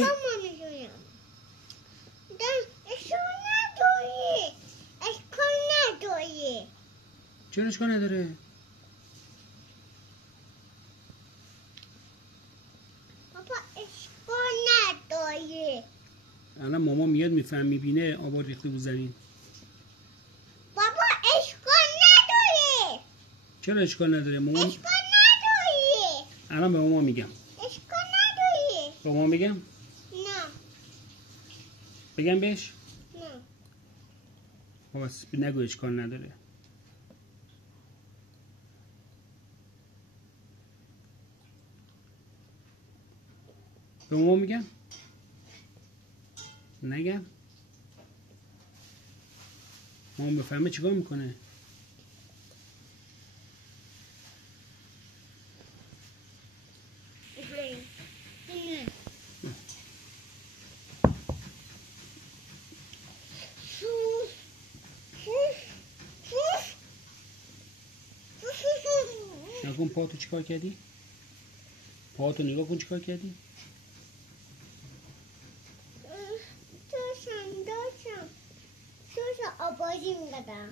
مامانشونم اشکال نداری اشکال نداری چرا اشکال نداره؟ بابا اشکال نداری الان ماما میاد میبینه آب ریخته رو زمین. بابا اشکال نداری چرا اشکال نداره ماما؟ اشکال نداری الان به ماما میگم. اشکال نداری به ماما میگم؟ نه بگم بهش؟ نه بابا نگو اشکال نداره. به ماما میگم؟ نگم؟ ماما بفهمه چیکار میکنه؟ نکن پاهاتو چیکار کردی؟ پاهاتو نگاه کن چیکار کردی؟ داشتم آبازی میدادم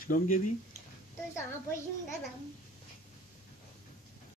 چیکار میکردی؟ داشتم آبازی میدادم